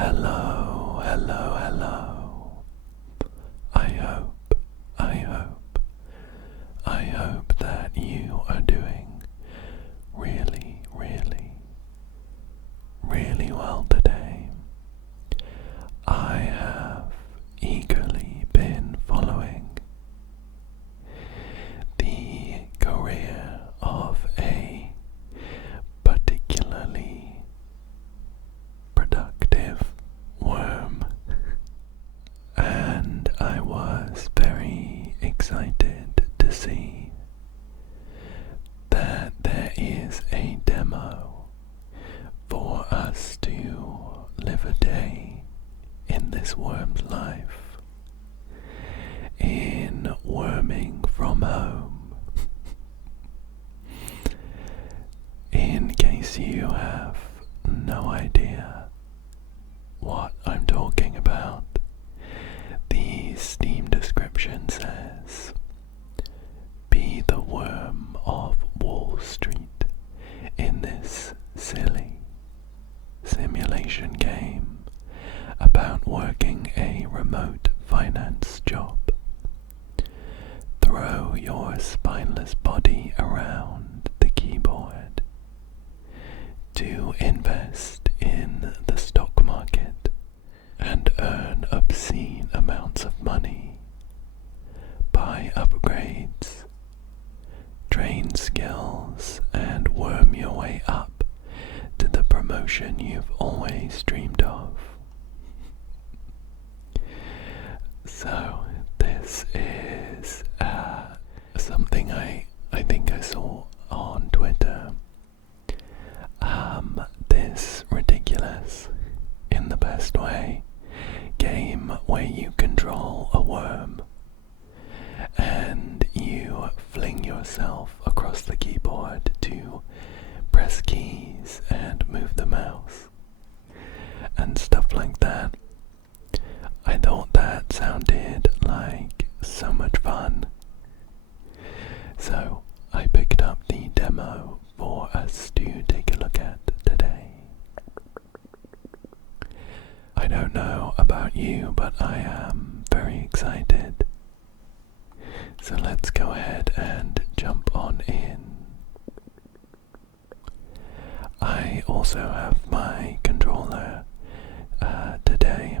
Hello, hello, hello. I hope that you are doing really, really, really well today. I have eagerly been following the career of a particularly productive worm, and I was very excited to see that there is a demo for us to live a day in this worm's life in worming from home. In case you have no idea what I'm talking about, the Steam description says, "Be the worm of Wall Street in this silly simulation game about working a remote finance job. Throw your spineless body around the keyboard to invest in the stock market and earn obscene amounts of money. Buy upgrades, train skills, and worm your way up to the promotion you've always dreamed of." So this is something I think I saw on Twitter. This ridiculous, in the best way, game where you control a worm and you fling yourself across the keyboard to press keys and move the mouse and stuff like that. I thought that sounded like so much fun, so I picked up the demo for us to take a look at today. I don't know about you, but I am very excited. So let's go ahead and jump on in. I also have my controller today.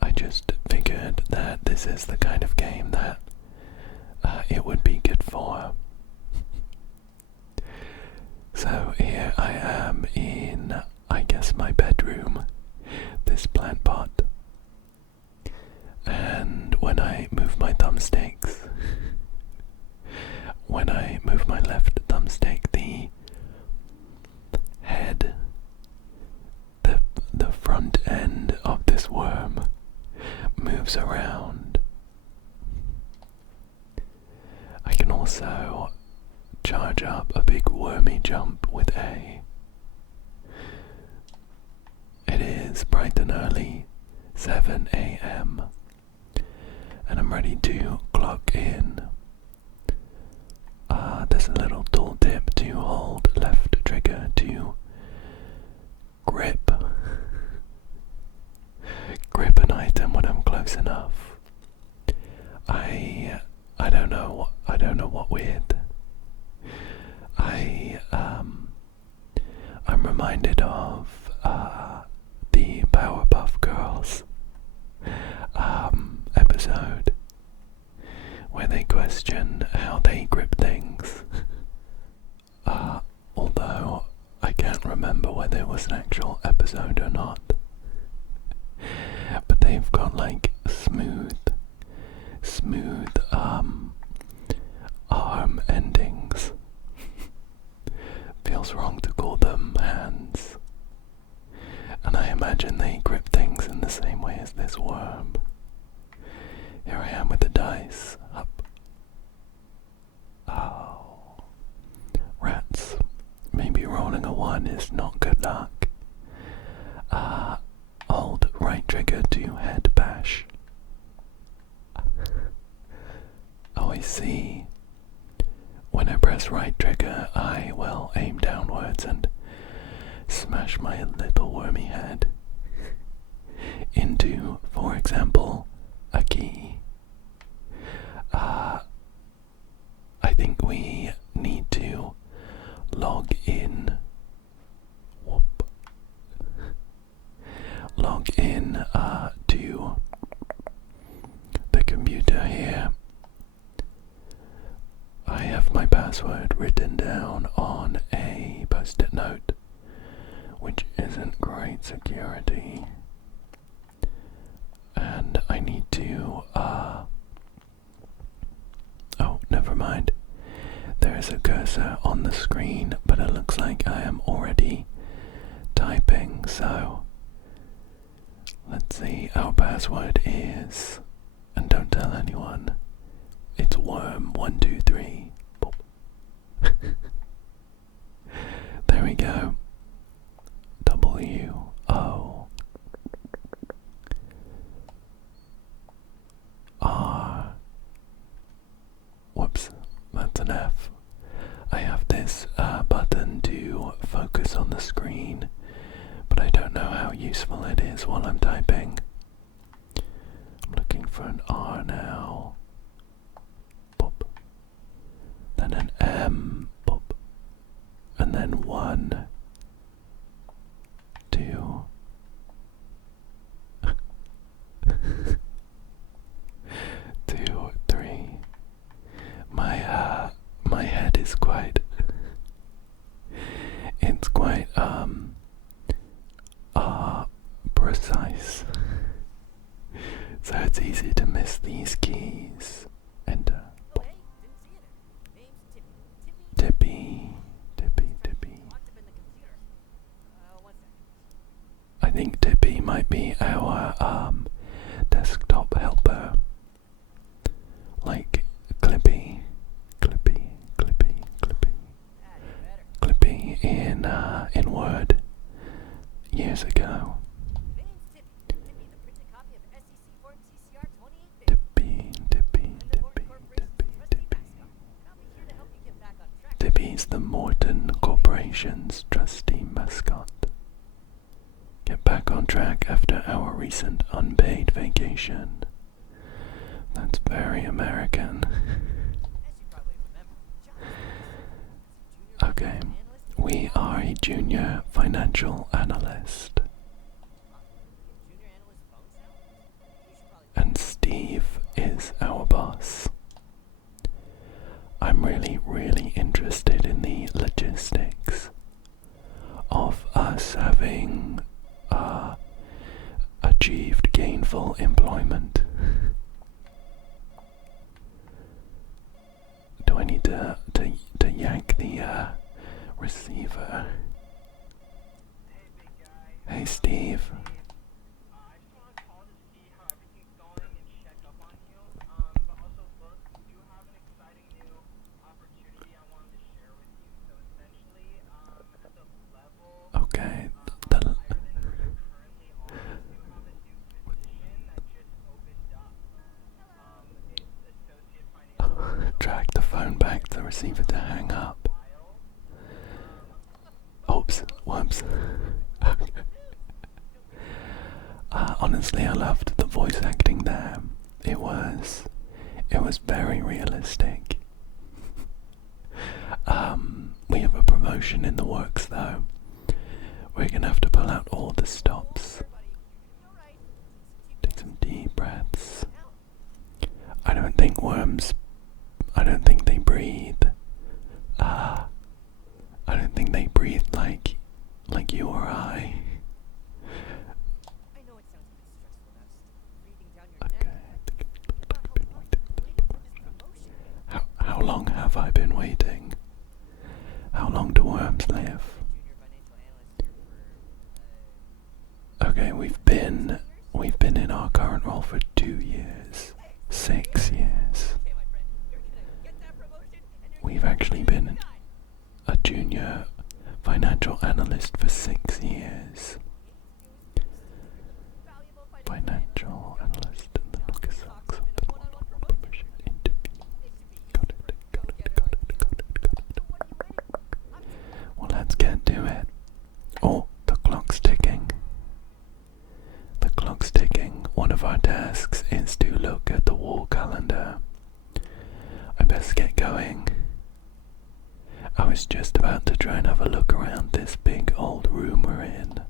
I just figured that this is the kind of game that it would be good for. So here I am in, I guess, my bedroom, this plant pot. And when I move my thumbsticks, when I move my left thumbstick, the head, the front end of this worm moves around. I can also charge up a big wormy jump with A. It is bright and early, 7 a.m. and I'm ready to clock in. There's a little tooltip to hold left trigger to grip an item when I'm close enough. I don't know what with. I'm reminded of the Powerpuff Girls episode where they question how they grip things. Although I can't remember whether it was an actual episode or not. But they've got like smooth arm endings. Feels wrong to call them hands. And I imagine they grip things in the same way as this worm. Here I am with the dice up. Oh, rats. Maybe rolling a 1 is not good luck. Hold right trigger to head bash. Oh, I see. When I press right trigger, I will aim downwards and smash my little wormy head into, for example, a key. I think we need to log in. Log in to the computer here. I have my password written down on a post-it note, which isn't great security. And I need to, oh, never mind. There is a cursor on the screen, but it looks like I am already typing, so let's see. Our password is, and don't tell anyone, it's worm123. There we go. W-O R. Whoops, that's an F. I have this button to focus on the screen, but I don't know how useful it is while I'm typing. I'm looking for an R now. Boop. Then an M. Boop. And then 1, 2. 2, 3. My head is quite. It's quite precise. So it's easy to miss these keys. Enter. Tippy. I think Tippy might be our desktop helper. Like Clippy in Word years ago. Tippy's the Morton Corporation's trusty mascot. Get back on track after our recent unpaid vacation. That's very American. Okay, we are a junior financial analyst. And Steve is our boss. I'm really interested in the logistics of us having achieved gainful employment. Do I need to yank the receiver? Hey Steve. Okay. Drag the phone back to the receiver to hang up. Oops, whoops. Honestly, I loved the voice acting there. It was very realistic. We have a promotion in the works though. We're gonna have to pull out all the stops. Take some deep breaths. I don't think they breathe. I don't think they breathe like you or I. How long have I been waiting? How long do worms live? Okay, we've been in our current role for 2 years. 6 years. We've actually been a junior financial analyst for 6 years. Financial analyst in the Lucas Socks promotion interview. Got it. Well, let's get to it. Oh, was just about to try and have a look around this big old room we're in.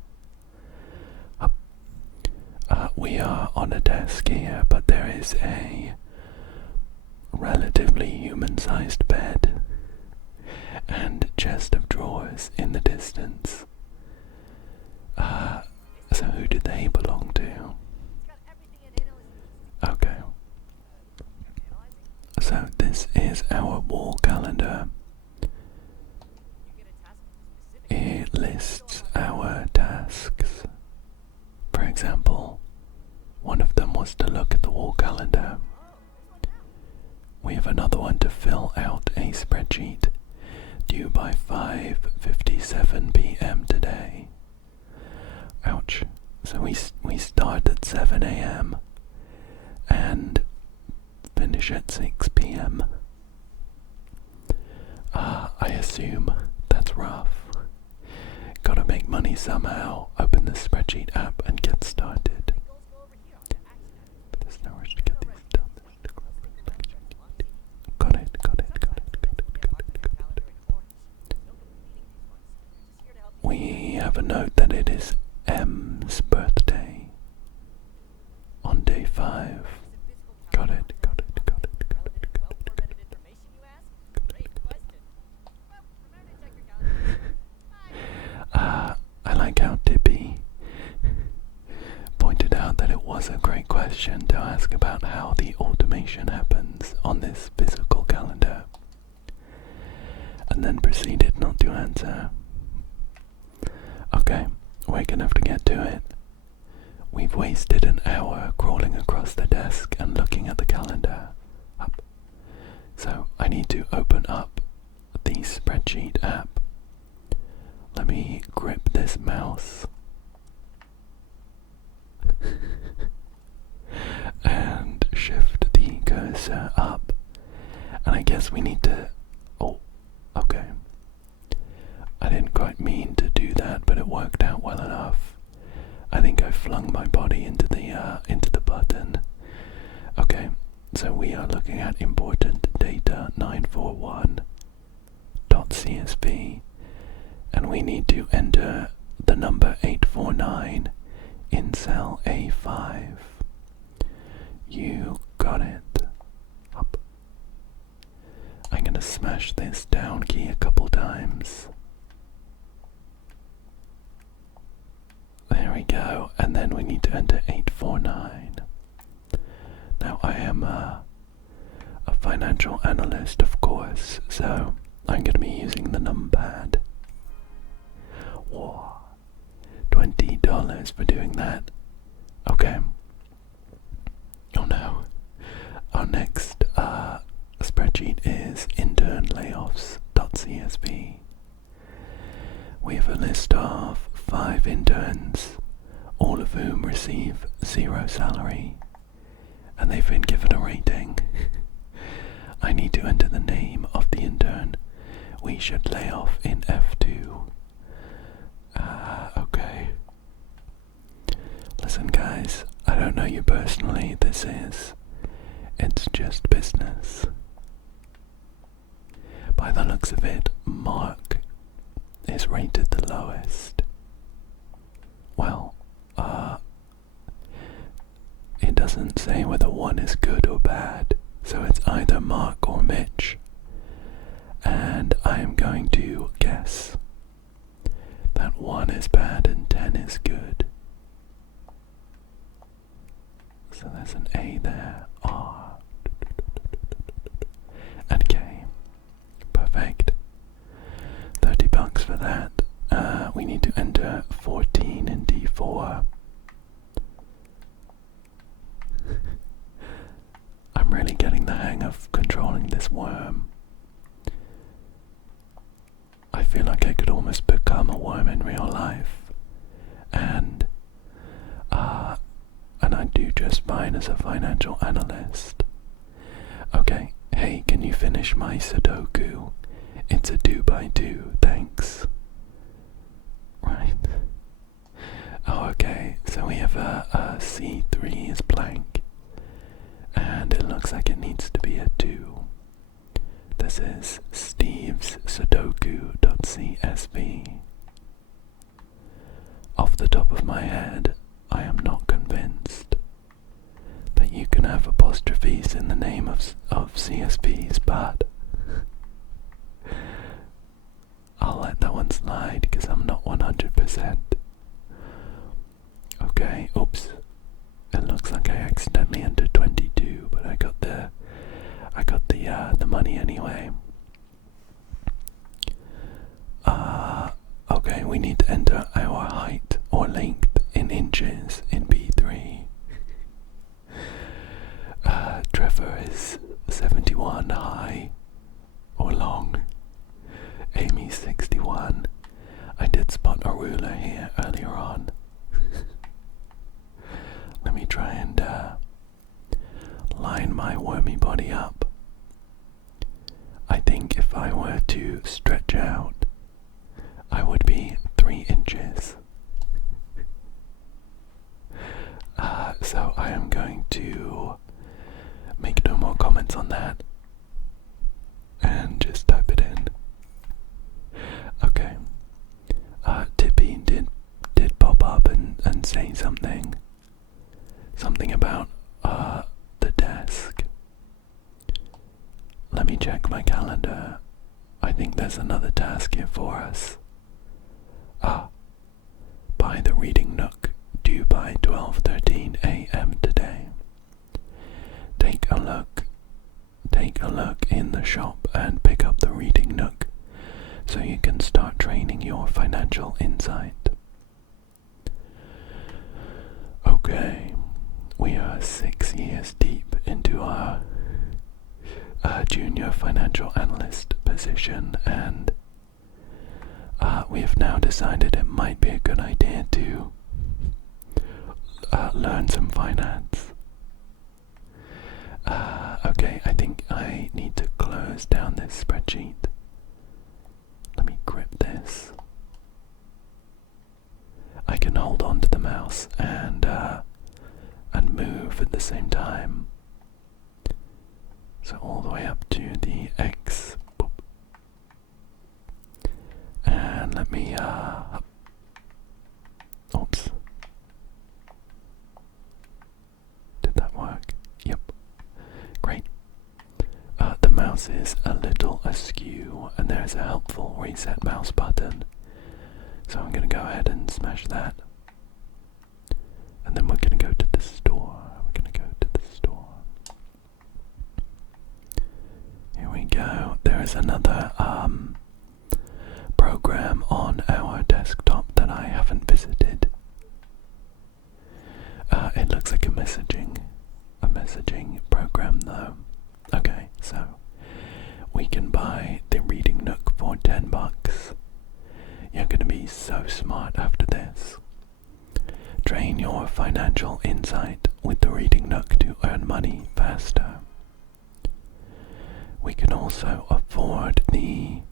We are on a desk here, but there is a relatively human-sized bed and chest of drawers in the distance. So who do they belong to? Okay. So this is our wall calendar. It lists our tasks. For example, one of them was to look at the wall calendar. We have another one to fill out a spreadsheet due by 5:57 p.m. today. Ouch. So we start at 7 a.m. and finish at 6 p.m. I assume that's rough. Gotta make money somehow. Open the spreadsheet app and get started. But there's no rush to get these done. Got it. We have a note that it is M's birthday on day 5. Got it. I like how Tippy pointed out that it was a great question to ask about how the automation happens on this physical calendar, and then proceeded not to answer. Okay, we're gonna have to get to it. We've wasted an hour crawling across the desk and looking at the calendar. Up. So I need to open up the spreadsheet app. Let me grip this mouse and shift the cursor up, and I guess we need to, oh, okay. I didn't quite mean to do that, but it worked out well enough. I think I flung my body into the button. Okay, so we are looking at important data 941.csv, and we need to enter the number 849 in cell A5. You got it. Up. I'm gonna smash this down key a couple times. There we go, and then we need to enter 849. Now I am a financial analyst, of course, so I'm going to be using the numpad. Whoa, $20 for doing that. Okay. Oh no. Our next spreadsheet is intern layoffs.csv. We have a list of 5 interns, all of whom receive 0 salary, and they've been given a rating. I need to enter the name of the intern we should lay off in F2. Okay. Listen guys, I don't know you personally, it's just business. By the looks of it, Mark is rated the lowest. Well, it doesn't say whether one is good or bad, so it's either Mark or Mitch, and I am going to guess that 1 is bad and 10 is good. So there's an A there, R, and K. Perfect. $30 for that. We need to enter 14 in D4. I'm really getting the hang of controlling this worm. I feel like I could almost become a worm in real life, and I do just fine as a financial analyst. Okay, hey, can you finish my Sudoku? It's a 2x2, thanks. Right. Oh, okay, so we have a C3 is blank, and it looks like it needs to be a 2. This is Steve's Sudoku. 100%. Okay, oops. It looks like I accidentally entered 22, but I got the money anyway. Okay, we need to enter our height or length in inches in B3. Trevor is 71 high or long. Amy 61. I did spot a ruler here earlier on. Let me try and line my wormy body up. I think if I were to stretch out, I would be 3 inches. So I am going to make no more comments on that and just type it in. Okay. Tippy did pop up and say something about the desk. Let me check my calendar. I think there's another task here for us. Buy the reading nook, due by 12:13 a.m. today. Take a look in the shop and pick up the reading nook so you can start training your financial insight. Okay, we are 6 years deep into our Junior Financial Analyst position, and we have now decided it might be a good idea to learn some finance. Okay, I think I need to close down this spreadsheet. Let me grip this. I can hold on to the mouse and move at the same time. So all the way up to the X. Boop. And let me oops. Did that work? Yep. Great. The mouse is a little askew and there's a helpful reset mouse button. So I'm going to go ahead and smash that. And then we're going to go to the store. Here we go. There is another program on our desktop that I haven't visited. It looks like a messaging program though. Okay, so we can buy the reading nook for $10. You're going to be so smart after this. Train your financial insight with the reading nook to earn money faster. We can also afford the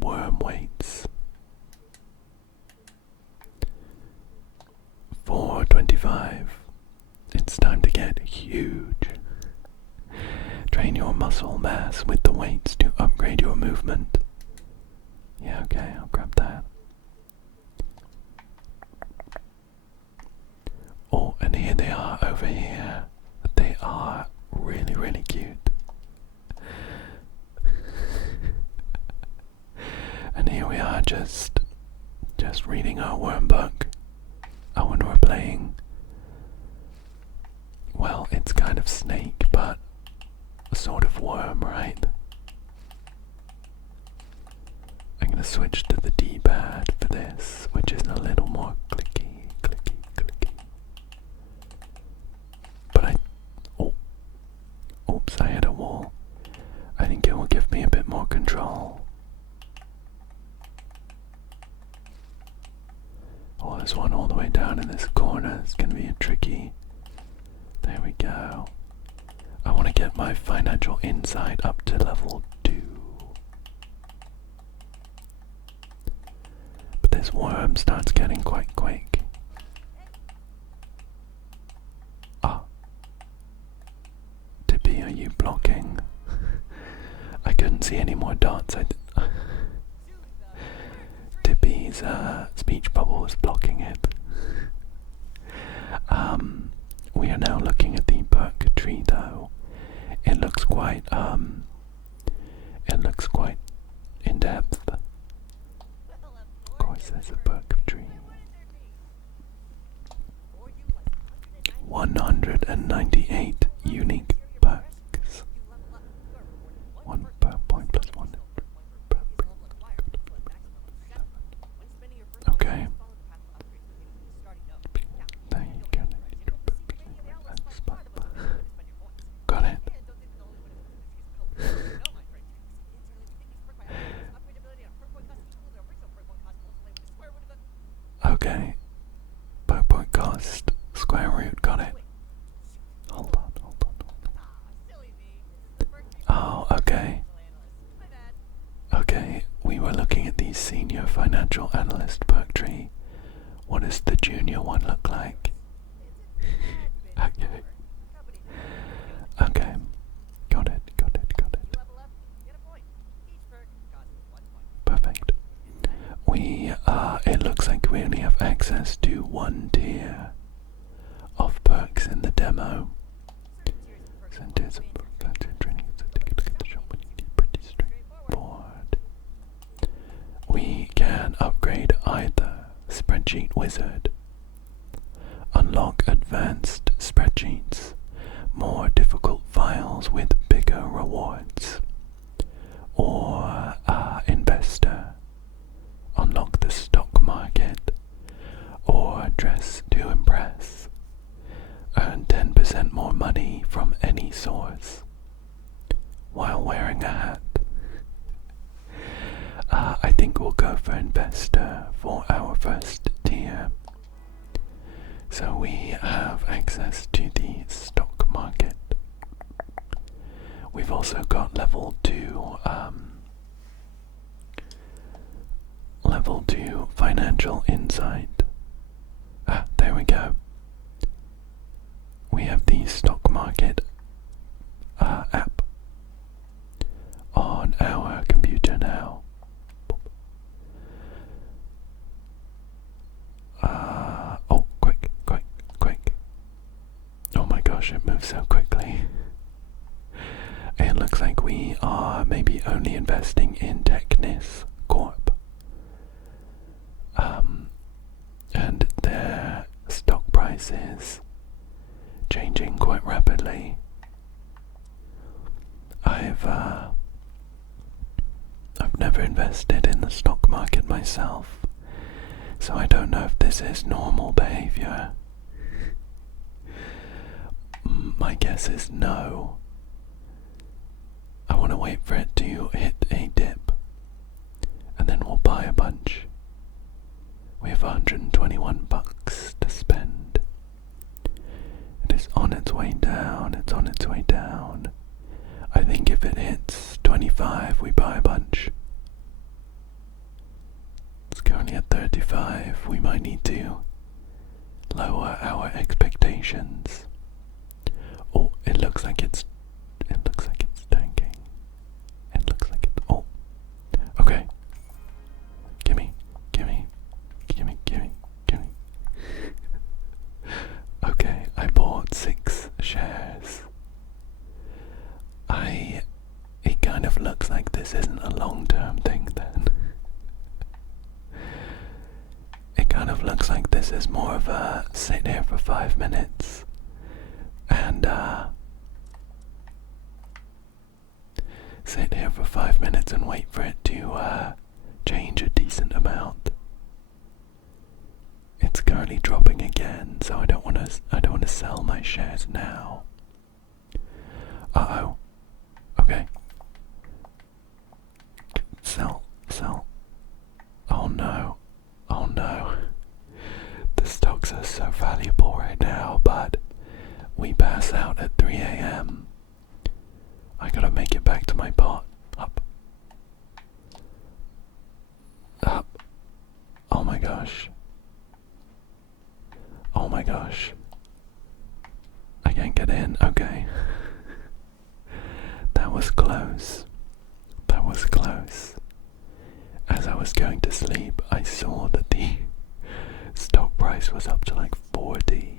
worm weights for $25. It's time to get huge. Train your muscle mass with the weights to upgrade your movement. Yeah, okay, I'll grab that. Oh, and here they are over here. They are really, really cute. And here we are just reading our worm book. Oh, and we're playing, well, it's kind of snake, but a sort of worm, right? I'm going to switch to the D-pad for this, which is a little more clicky. But oops, I hit a wall. I think it will give me a bit more control. Oh, there's one all the way down in this corner. It's going to be a tricky. There we go. I want to get my financial insight up to level 2. But this worm starts getting quite quick. Tippy, are you blocking? I couldn't see any more dots. Tippy's speech bubble was blocking it. We are now looking at the perk tree though. It looks quite it looks quite in depth. Of course, there's a perk tree. 198 unique perks. 1 per point plus 1 per brick. Okay. There you go. Got it. Okay. Per point cost, square root, got it. Hold on. Oh, okay. Okay, we were looking at the Senior Financial Analyst perk tree. What does the junior one look like? Okay. Okay. Got it. Perfect. It looks like we only have access to one tier of perks in the demo. Centers of training, so take a look at the shop when you need pretty straightforward. We can upgrade either Spreadsheet Wizard, unlock advanced spreadsheets, more difficult files with bigger rewards, or Investor, unlock the stock market, or Dress to Impress, earn 10% more money from any source while wearing a hat. I think we'll go for Investor for our first tier. So we have access to the stock market. We've also got level 2 financial insight. There we go. We have the stock market app on our computer now. Oh, quick. Oh my gosh, it moves so quickly. It looks like we are maybe only investing in Technis Corp. And their stock price is changing quite rapidly. I've never invested in the stock market myself, so I don't know if this is normal behavior. My guess is no. I want to wait for it to hit a dip, and then we'll buy a bunch. We have 121 bucks to spend. It is on its way down, I think if it hits 25, we buy a bunch. It's currently at 35, we might need to lower our expectations. Oh, it looks like it's tanking. Oh, okay. Gimme. Okay, I bought 6 shares. It kind of looks like this isn't a long-term thing then. It kind of looks like this is more of a sit here for 5 minutes and sit here for 5 minutes and wait for it to change a decent amount. It's currently dropping again, so I don't want to sell my shares now. Uh-oh. Okay. Sell. Oh no. The stocks are so valuable right now, but we pass out at 3 a.m. I gotta make it back to my pot. Up. Oh my gosh. I can't get in. Okay. That was close. As I was going to sleep, I saw that the stock price was up to like 40.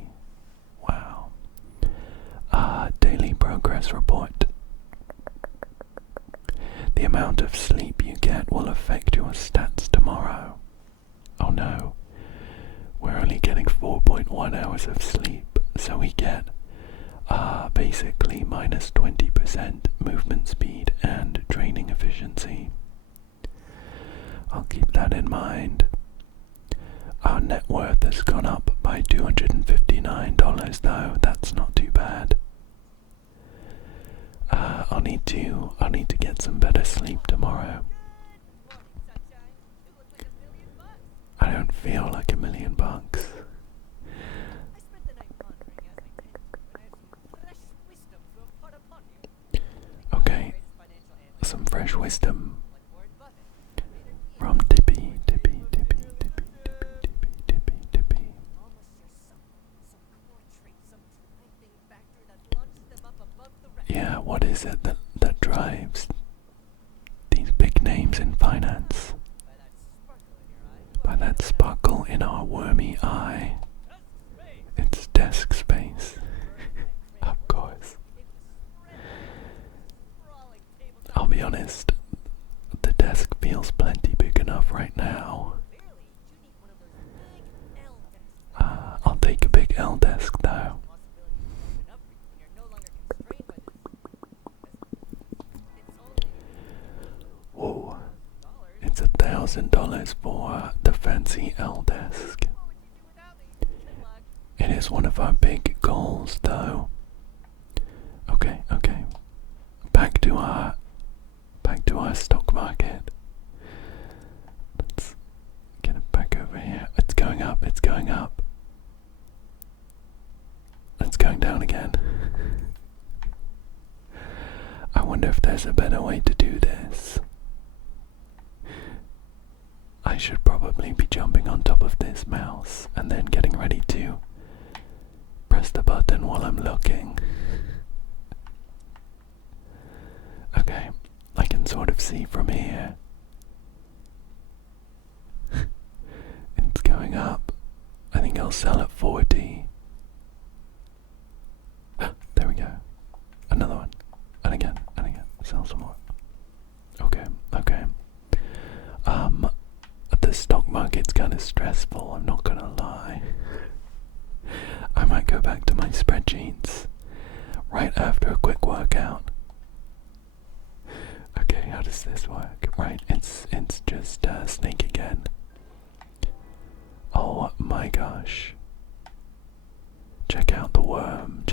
Wow. Daily progress report. The amount of sleep you get will affect your stats tomorrow. Oh no, we're only getting 4.1 hours of sleep, so we get basically minus 20% movement speed and training efficiency. I'll keep that in mind. Our net worth has gone up by $259 though, that's not too bad. I'll need to get some better sleep tomorrow. I don't feel like $1,000,000. Okay, some fresh wisdom from Tippy. Yeah, what is it that drives these big names in finance? By that sparkle in our wormy eye, it's desk space. Of course. I'll be honest, the desk feels plenty big enough right now. I'll take a big L desk though. Whoa, it's $1,000 for the fancy L desk. It is one of our big goals though. Okay. Back to our stock market. Let's get it back over here. It's going up. It's going down again. I wonder if there's a better way to do this. I should probably be jumping on top of this mouse and then getting ready to press the button while I'm looking. Okay, I can sort of see from here. It's going up. I think I'll sell at 40. There we go. Another one. And again. Sell some more. Okay. The stock market's kind of stressful, I'm not gonna lie. I might go back to my spreadsheets right after a quick workout. Okay, how does this work? Right, it's just snake again. Oh my gosh. Check out the worm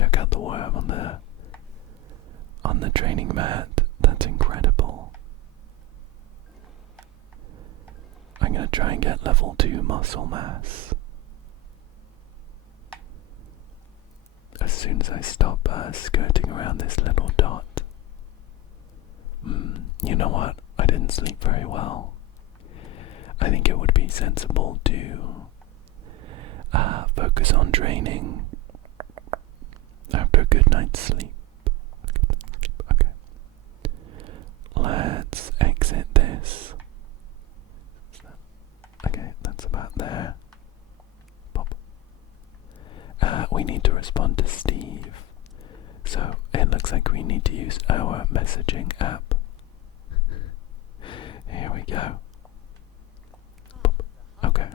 on the training mat. That's incredible. I'm gonna try and get level 2 muscle mass as soon as I stop skirting around this little dot. You know what? I didn't sleep very well. I think it would be sensible to focus on training after a good night's sleep. Okay. Let's exit this. Okay, that's about there. Pop. We need to respond to Steve. So it looks like we need to use our messaging app. Here we go. Pop. Okay.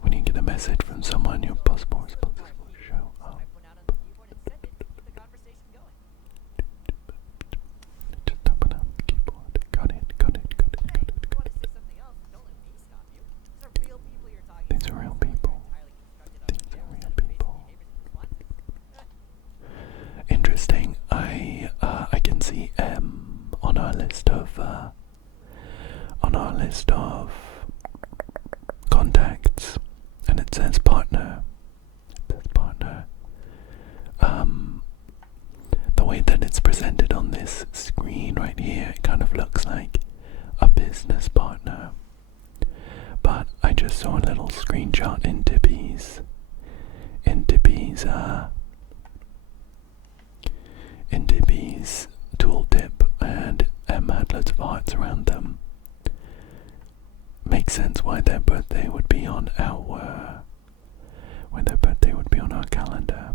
When you get a message from someone, your possible responses will show up. Just open up the keyboard. Got it. These are real people. Interesting. I can see M on our list of contacts, and it says partner. The way that it's presented on this screen right here, it kind of looks like a business partner. But I just saw a little screenshot in Tippy's tooltip, and M had loads of hearts around them. Makes sense why their birthday would be on our calendar.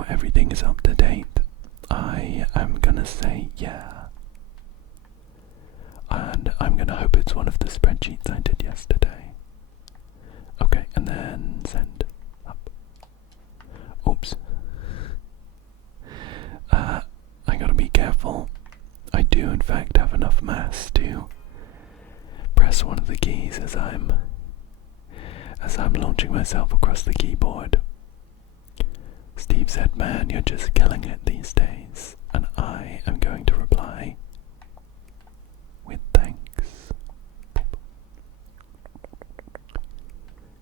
So everything is up to date. I am gonna say yeah. And I'm gonna hope it's one of the spreadsheets I did yesterday. Okay, and then send up. Oops. I gotta be careful. I do in fact have enough mass to press one of the keys as I'm launching myself across the keyboard. Steve said, "Man, you're just killing it these days." And I am going to reply with thanks.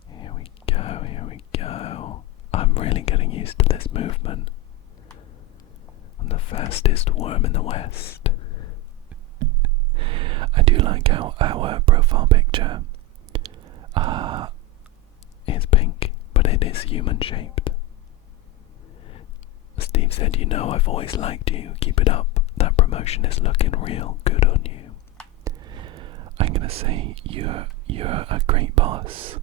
Here we go, here we go. I'm really getting used to this movement. I'm the fastest worm in the West. I do like how our profile picture is pink, but it is human shaped. Steve said, "You know, I've always liked you. Keep it up. That promotion is looking real good on you." I'm gonna say you're a great boss.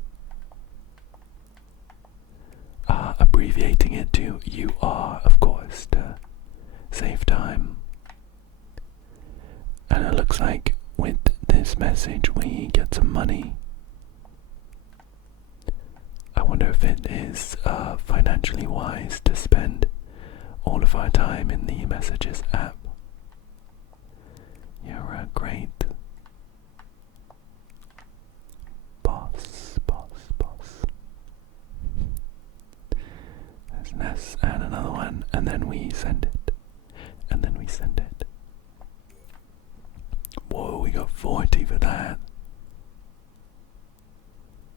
Abbreviating it to "you are," of course, to save time. And it looks like with this message we get some money. I wonder if it is financially wise to spend all of our time in the Messages app. You're a great boss. There's an S and another one, and then we send it. Whoa, we got 40 for that.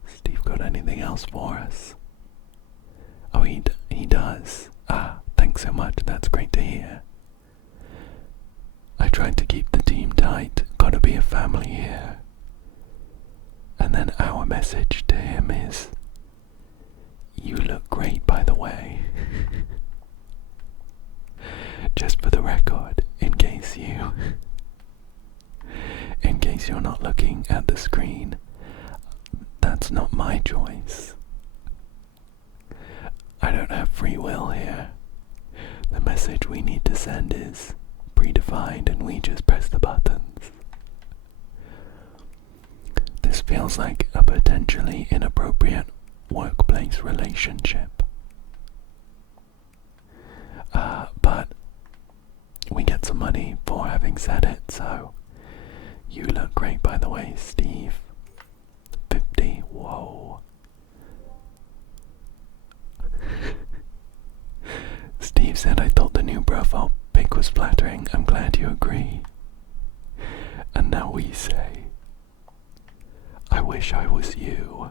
Steve got anything else for us? Oh, he does. Thanks so much, that's great to hear. I tried to keep the team tight, gotta be a family here. And then our message to him is, "You look great, by the way." Just for the record, in case you're not looking at the screen, that's not my choice. I don't have free will here. The message we need to send is predefined and we just press the buttons. This feels like a potentially inappropriate workplace relationship. But we get some money for having said it, so you look great, by the way, Steve. 50, whoa. Steve said, "I thought the new profile pic was flattering. I'm glad you agree." And now we say, "I wish I was you."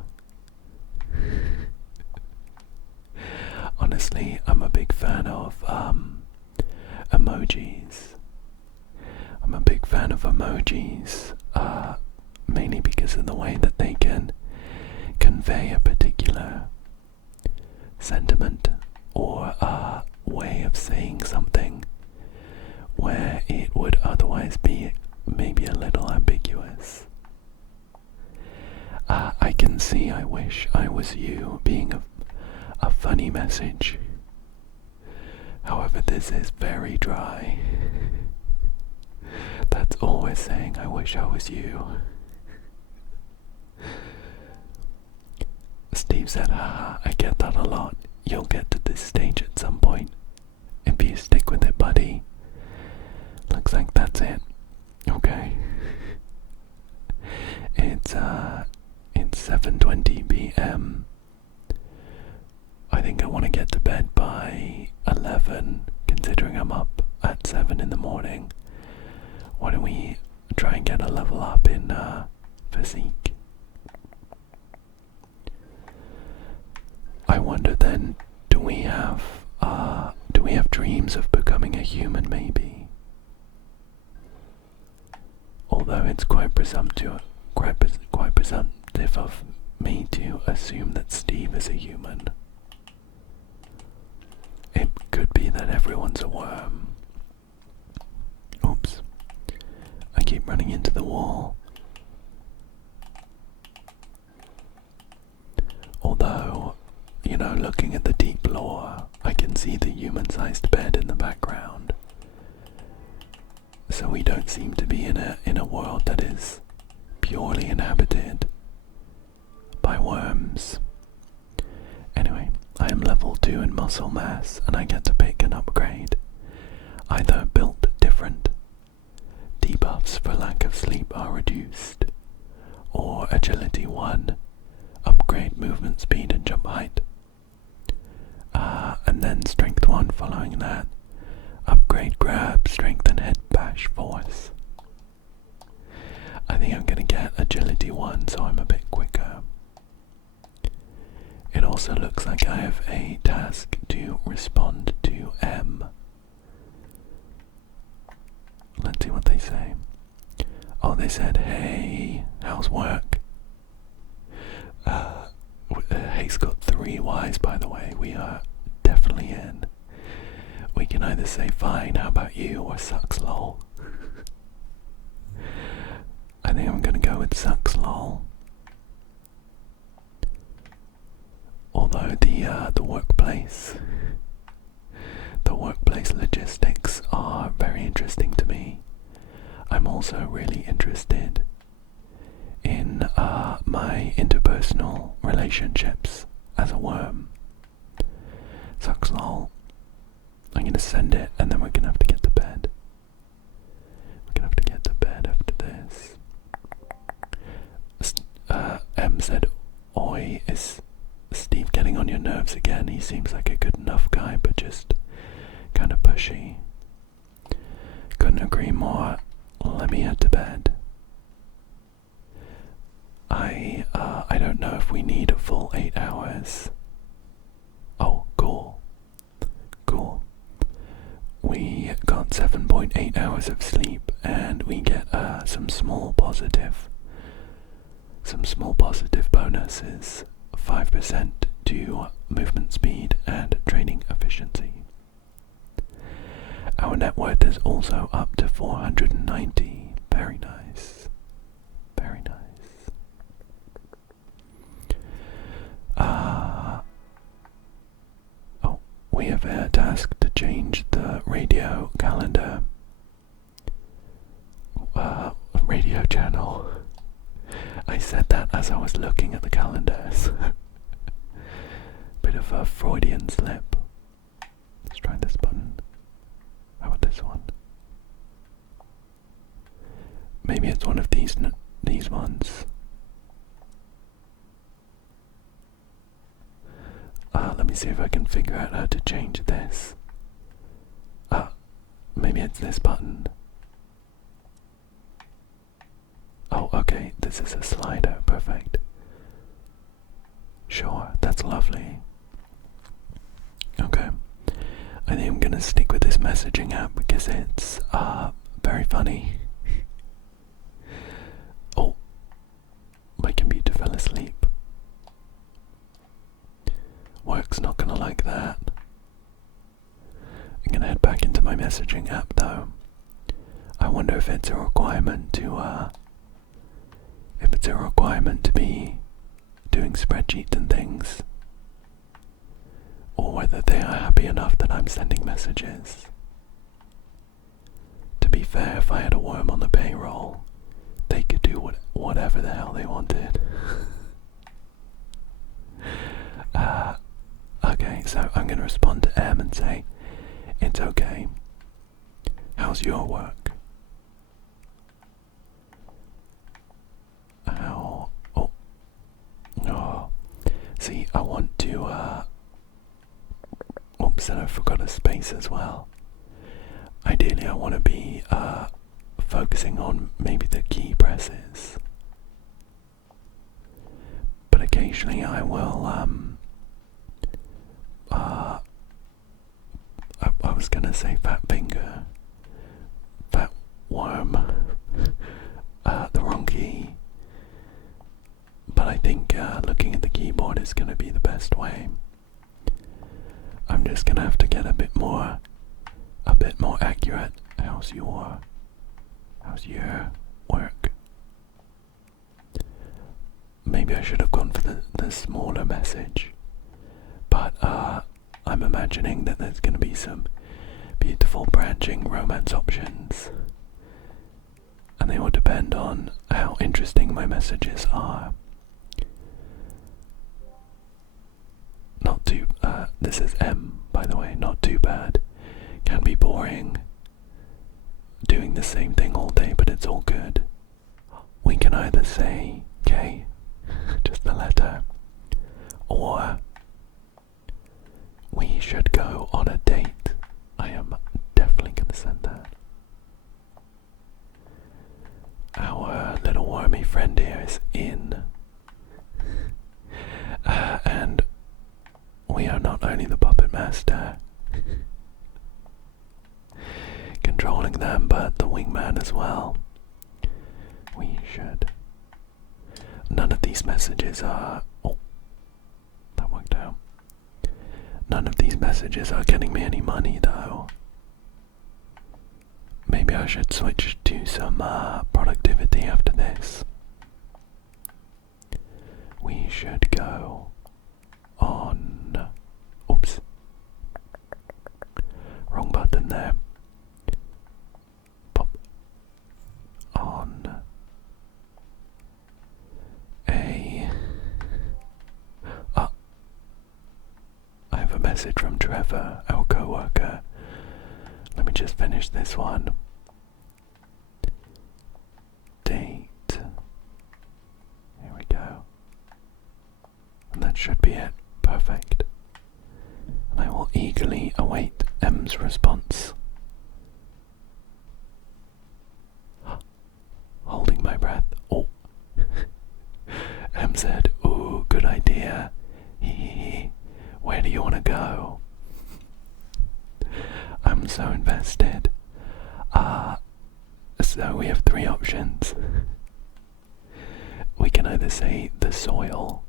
Honestly, I'm a big fan of emojis. Mainly because of the way that they can convey a particular sentiment or a way of saying something where it would otherwise be maybe a little ambiguous. I can see "I wish I was you" being a funny message. However, this is very dry. That's all we're saying, "I wish I was you." Steve said, "Haha, I get that a lot. You'll get to this stage at some point. If you stick with it, buddy." Looks like that's it. Okay. It's 7:20 p.m. I think I want to get to bed by 11, considering I'm up at 7 in the morning. Why don't we try and get a level up in physique? I wonder then, do we have dreams of becoming a human, maybe? Although it's quite presumptive of me to assume that Steve is a human. It could be that everyone's a worm. Oops. I keep running into the wall. Although, looking at the deep lore, I can see the human-sized bed in the background. So we don't seem to be in a world that is purely inhabited by worms. Anyway, I am level 2 in muscle mass, and I get to pick an upgrade. Either built different, debuffs for lack of sleep are reduced, or agility 1, upgrade movement speed and jump height. And then strength 1 following that, upgrade grab, strength and head bash force. I think I'm going to get agility 1 so I'm a bit quicker. It also looks like I have a task to respond to M. Let's see what they say. Oh, they said, hey, how's work? Hey's got 3 Ys, by the way. We are definitely in. We can either say fine, how about you, or sucks lol. I think I'm gonna go with sucks lol. Although the workplace logistics are very interesting to me. I'm also really interested in my interpersonal relationships as a worm. Sucks lol. I'm gonna send it and then we're gonna have to get to bed. We're gonna have to get to bed after this. M said, oi, is Steve getting on your nerves again? He seems like a good enough guy, but just kind of pushy. Couldn't agree more. Let me head to bed. I don't know if we need a full 8 hours. Oh, cool. Cool. We got 7.8 hours of sleep, and we get some small positive bonuses. 5% to movement speed and training efficiency. Our net worth is also up to 490. Very nice. Very nice. Oh, we have a task to change the radio calendar. Radio channel. I said that as I was looking at the calendars. Bit of a Freudian slip. Let's try this button. How about this one? Maybe it's one of these ones. Let me see if I can figure out how to change this. Maybe it's this button. Oh, okay, this is a slider, perfect. Sure, that's lovely. Okay, I think I'm gonna stick with this messaging app because it's very funny. Oh, my computer fell asleep. Work's not gonna like that. I'm gonna head back into my messaging app though. I wonder if it's a requirement to be doing spreadsheets and things, or whether they are happy enough that I'm sending messages. To be fair, if I had a worm on the payroll, they could do whatever the hell they wanted. Okay, so I'm going to respond to M and say, it's okay. How's your work? See, I want to, oops, and I forgot a space as well. Ideally, I want to be, focusing on maybe the key presses. But occasionally I will, I was gonna say fat finger, fat worm, the wrong key. But I think looking at the keyboard is going to be the best way. I'm just going to have to get a bit more accurate. How's your work? Maybe I should have gone for the smaller message. But I'm imagining that there's going to be some beautiful branching romance options, and they will depend on how interesting my messages are. Not too, this is M, by the way, not too bad. Can be boring, doing the same thing all day, but it's all good. We can either say K, just the letter, or we should go on a date. I am definitely going to send that. Our little wormy friend here is in. And we are not only the puppet master controlling them, but the wingman as well. We should. None of these messages are... Oh, that worked out. None of these messages are getting me any money though. Maybe I should switch to some productivity after this. We should go on... Oops. Wrong button there. Pop. On a... I have a message from Trevor, our co-worker. Let me just finish this one. Date. Here we go. And that should be it. Perfect. And I will eagerly await M's response. Holding my breath. Oh. M said, "Ooh, good idea. Hee. Where do you want to go?" I'm so invested. So we have three options. We can either say the soil,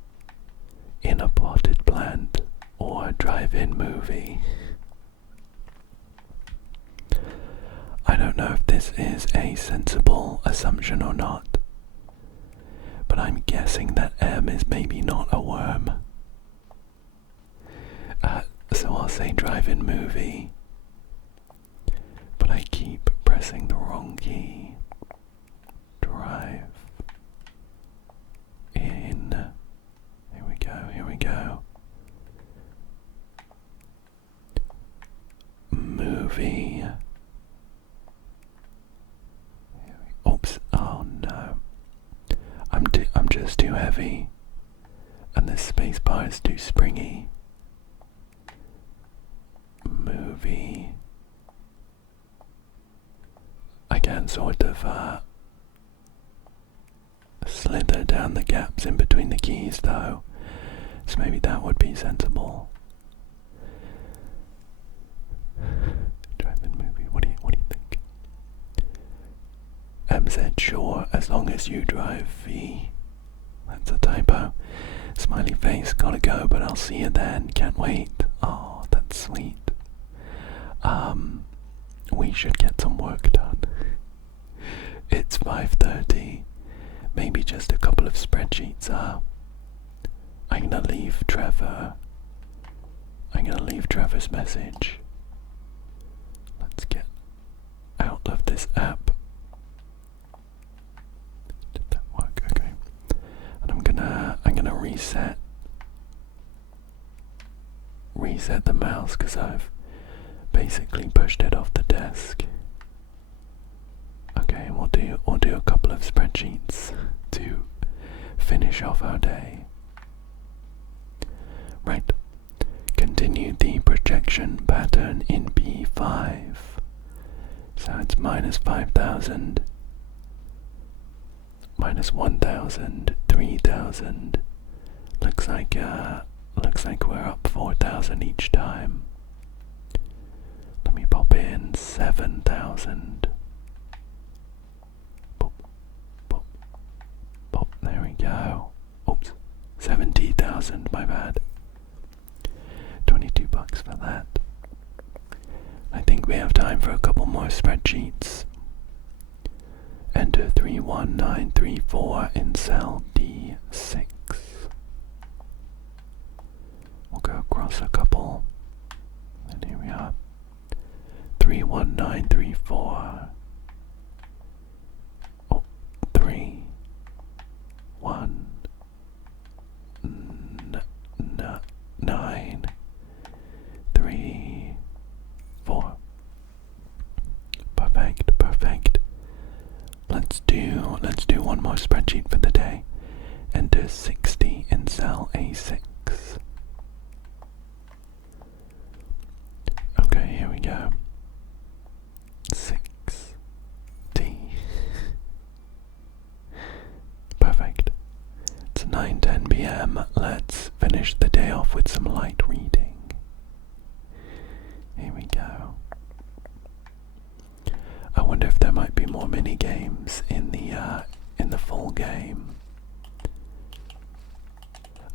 in a potted plant, or drive-in movie. I don't know if this is a sensible assumption or not, but I'm guessing that M is maybe not a worm. So I'll say drive-in movie, but I keep pressing the wrong key. Drive in. Here we go, here we go. Movie. Oops, oh no. I'm just too heavy, and this space bar is too springy. Movie. I can sort of slither down the gaps in between the keys though, so maybe that would be sensible. Drive-in movie, what do you think? M said sure, as long as you drive V. That's a typo. Smiley face, gotta go, but I'll see you then, can't wait. Oh, that's sweet. We should get some work done. It's 5:30. Maybe just a couple of spreadsheets. I'm gonna leave Trevor's message. Let's get out of this app. Did that work? Okay. And I'm gonna reset the mouse because I've basically pushed it off the desk. Okay, we'll do a couple of spreadsheets to finish off our day. Right. Continue the projection pattern in B5. So it's minus 5,000, minus 1,000, 3,000. Looks like we're up 4,000 each time. Let me pop in 7,000. Pop, pop, pop. There we go. Oops, 70,000. My bad. $22 for that. I think we have time for a couple more spreadsheets. Enter 31934 in cell D6. We'll go across a couple. we are. 31934. Oh, 3 1 9 3 4. Perfect, perfect. Let's do one more spreadsheet for the day. Enter 60 in cell A6. Okay, here we go. 6T. Perfect. It's 9:10 p.m. Let's finish the day off with some light reading. Here we go. I wonder if there might be more mini games in the full game.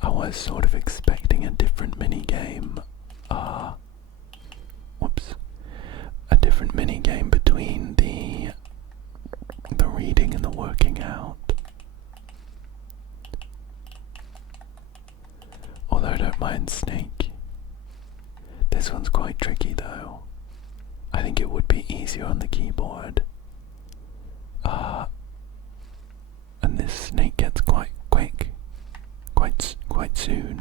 I was sort of expecting a different mini game. A different mini game between the reading and the working out. Although I don't mind Snake. This one's quite tricky though. I think it would be easier on the keyboard. And this snake gets quite quick, quite soon.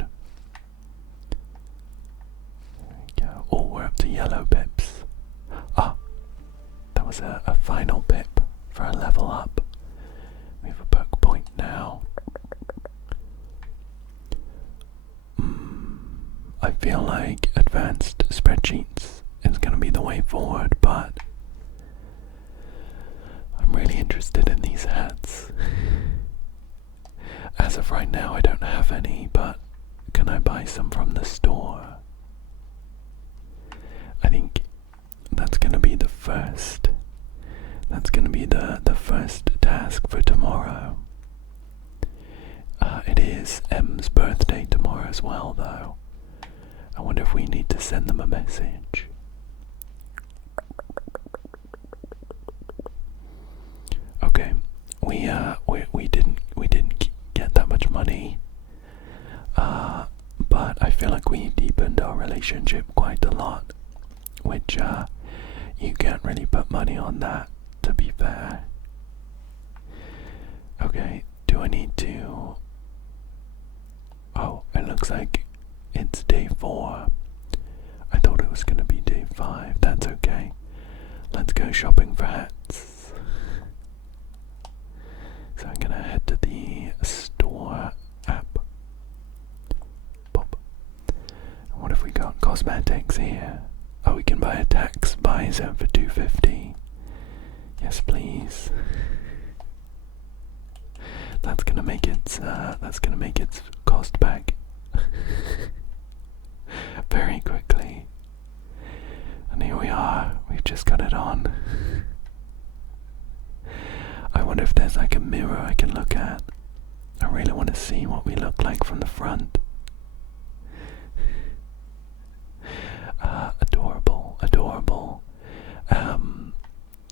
There we go. Oh, we're up to yellow pips. That was a final pip for a level up. We have a perk point now. I feel like advanced spreadsheets is going to be the way forward, but I'm really interested in these hats. As of right now, I don't have any, but can I buy some from the store? I think that's going to be the first. That's going to be the first task for tomorrow. It is M's birthday tomorrow as well, though. I wonder if we need to send them a message. Okay, we didn't get that much money, but I feel like we deepened our relationship quite a lot, which you can't really put money on that, to be fair. Okay, do I need to? Oh, it looks like it's day 4. I thought it was gonna be day 5. That's okay. Let's go shopping for hats. So I'm gonna head to the store app. Pop. And what have we got? Cosmetics here. Oh, we can buy a tax visor for $2.50. Yes, please. That's gonna make its cost back very quickly. And here we are. We've just got it on. I wonder if there's like a mirror I can look at. I really want to see what we look like from the front. Adorable, adorable.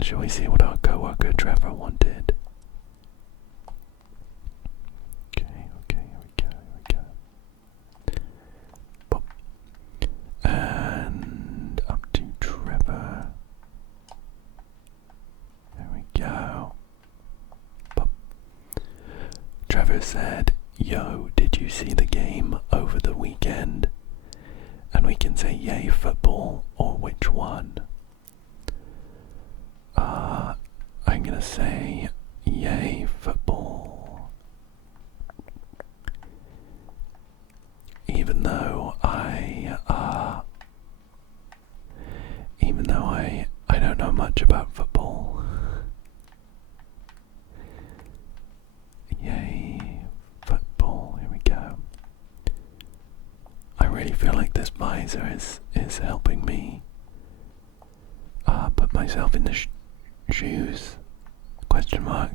Shall we see what our coworker Trevor wanted? Okay, here we go. Pop. And up to Trevor. There we go. Pop. Trevor said, "Yo, did you see the game over the weekend?" And we can say yay football or which one. I'm gonna say yay football. Even though I don't know much about football. Yay football, here we go. I really feel like this visor is helping me put myself in the shoes, question mark,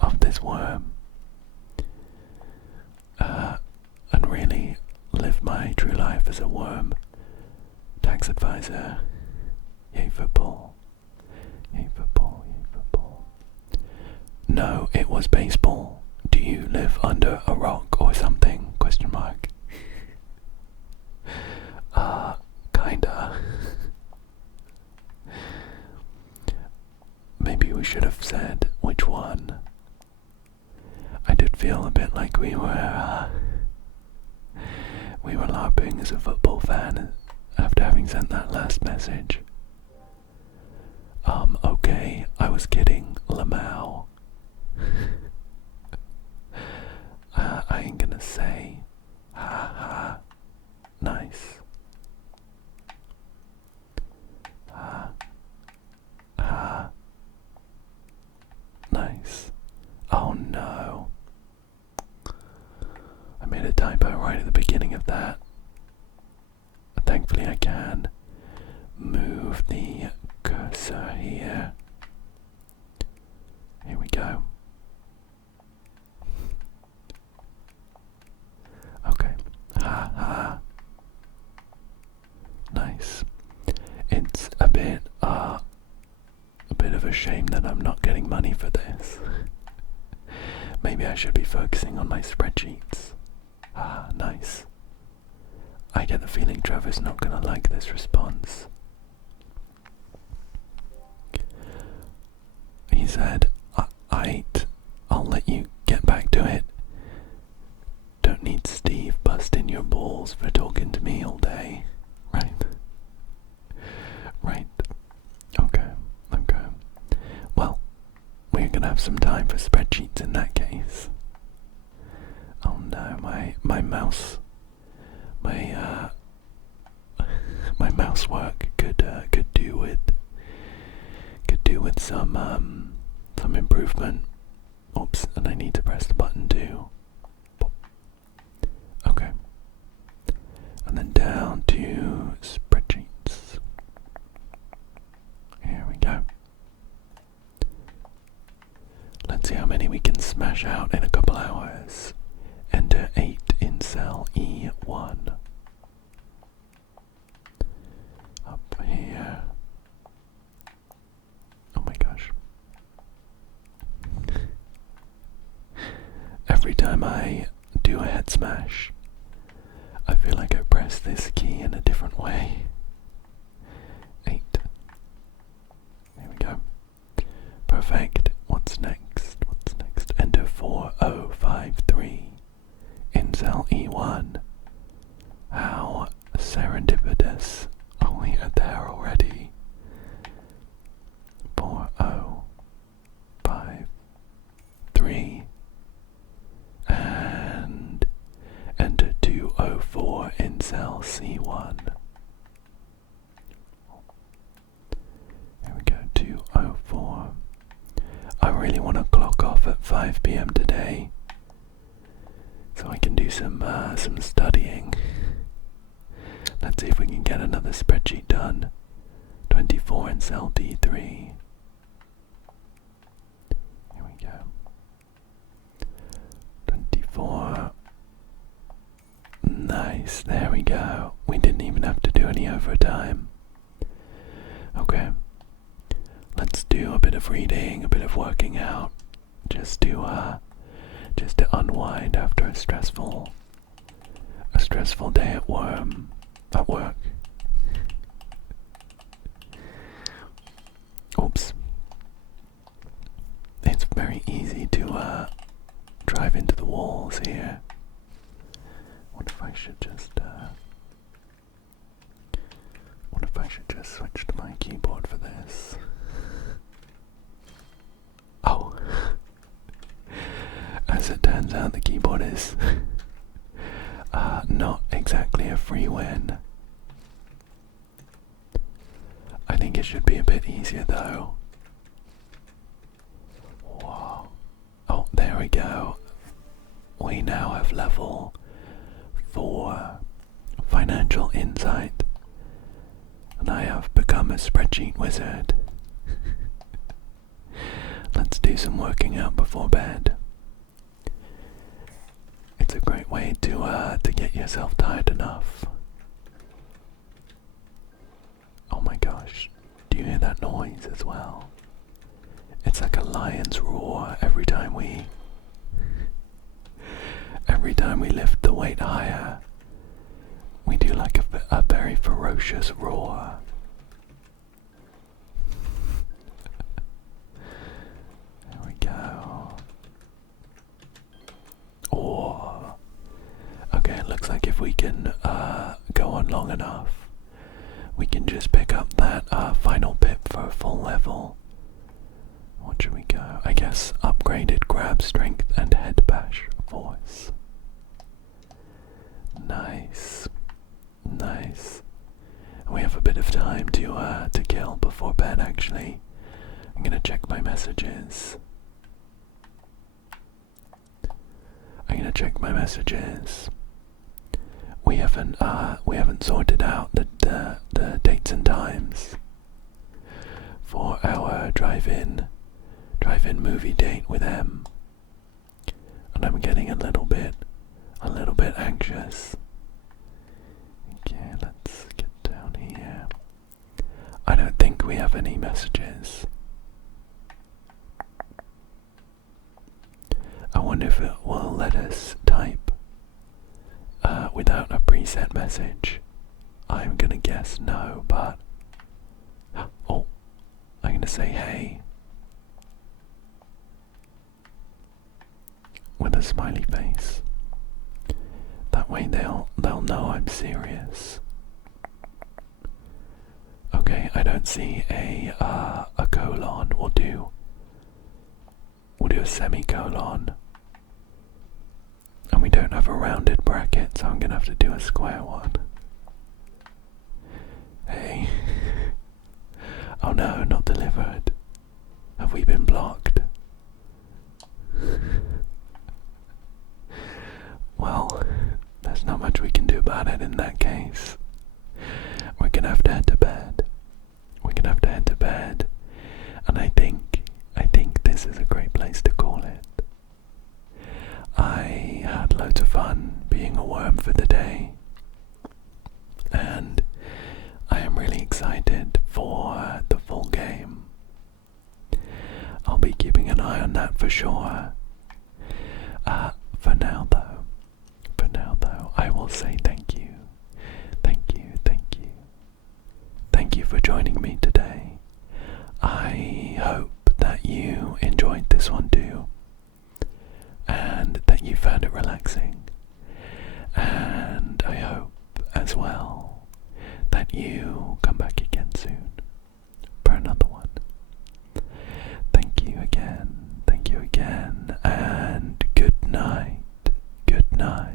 of this worm, and really live my true life as a worm. Tax advisor. Yay football. Yay football, yay football. No, it was baseball. Do you live under a rock or something? Question mark. kinda. Maybe we should have said which one. I did feel a bit like we were LARPing as a football fan after having sent that last message. Okay, I was kidding, Lamau. I ain't gonna say. Ha ha. Nice. Ha. Ha. Nice. Oh no. I made a typo right at the beginning of that. Thankfully I can move the cursor here. Here we go. Okay. Ha ha. Nice. It's a bit of a shame that I'm not getting money for this. Maybe I should be focusing on my spreadsheets. Ah, nice. I get the feeling Trevor's not gonna like this response. He said, I'll let you get back to it. Don't need Steve busting your balls for talking to me all day. Right? Right. Okay. Well, we're gonna have some time for spreadsheets in that case. Oh no, my mouse, my mouse work could do with some improvement. Oops, and I need to press the button too. Okay. And then down to spreadsheets. Here we go. Let's see how many we can smash out in a couple hours. Enter 8 in cell E1. Up here. Oh my gosh. Every time I do a head smash, I feel like I press this key in a different way. 8. There we go. Perfect. What's next? Enter 4053 in cell E1. How serendipitous. Oh, we are there already. 4053 and enter 204 in cell C1. Here we go, 204. I really want to clock off at 5 PM today, so I can do some studying. Let's see if we can get another spreadsheet done. 24 in cell D3. Here we go. 24. Nice, there we go. We didn't even have to do any overtime. Okay. Let's do a bit of reading, a bit of working out, just to unwind after a stressful day at work. Oops. It's very easy to drive into the walls here. What if I should just switch to my keyboard for this? Oh. As it turns out, the keyboard is not exactly a free win. I think it should be a bit easier though. Whoa. Oh, there we go. We now have level 4 financial insight, and I have become a spreadsheet wizard. Let's do some working out before bed. It's a great way to get yourself tired enough. Oh my gosh, do you hear that noise as well? It's like a lion's roar every time we lift the weight higher. We do like a very ferocious roar. There we go. Oh, okay, it looks like if we can go on long enough, we can just pick up that final pip for a full level. What should we go? I guess upgraded grab strength and head bash force. Nice. Nice. We have a bit of time to kill before bed actually. I'm gonna check my messages. We haven't sorted out the dates and times for our drive-in movie date with M, and I'm getting a little bit anxious. Okay, let's get down here. I don't think we have any messages. I wonder if it will let us type without a preset message. I'm gonna guess no, but oh, I'm gonna say hey with a smiley face. That way they'll know I'm serious. Okay, I don't see a colon. We'll do a semicolon. And we don't have a rounded bracket, so I'm gonna have to do a square one. Hey. Oh no, not delivered. Have we been blocked? Well, there's not much we can do about it in that case. We're gonna have to head to bed. And I think this is a great place to call it. I had loads of fun being a worm for the day, and I am really excited for the full game. I'll be keeping an eye on that for sure. For now though, I will say thank you. Thank you for joining me today. I hope that you enjoyed this one too, and that you found it relaxing. And I hope as well that you come back again soon for another one. Thank you again, and good night. Good night.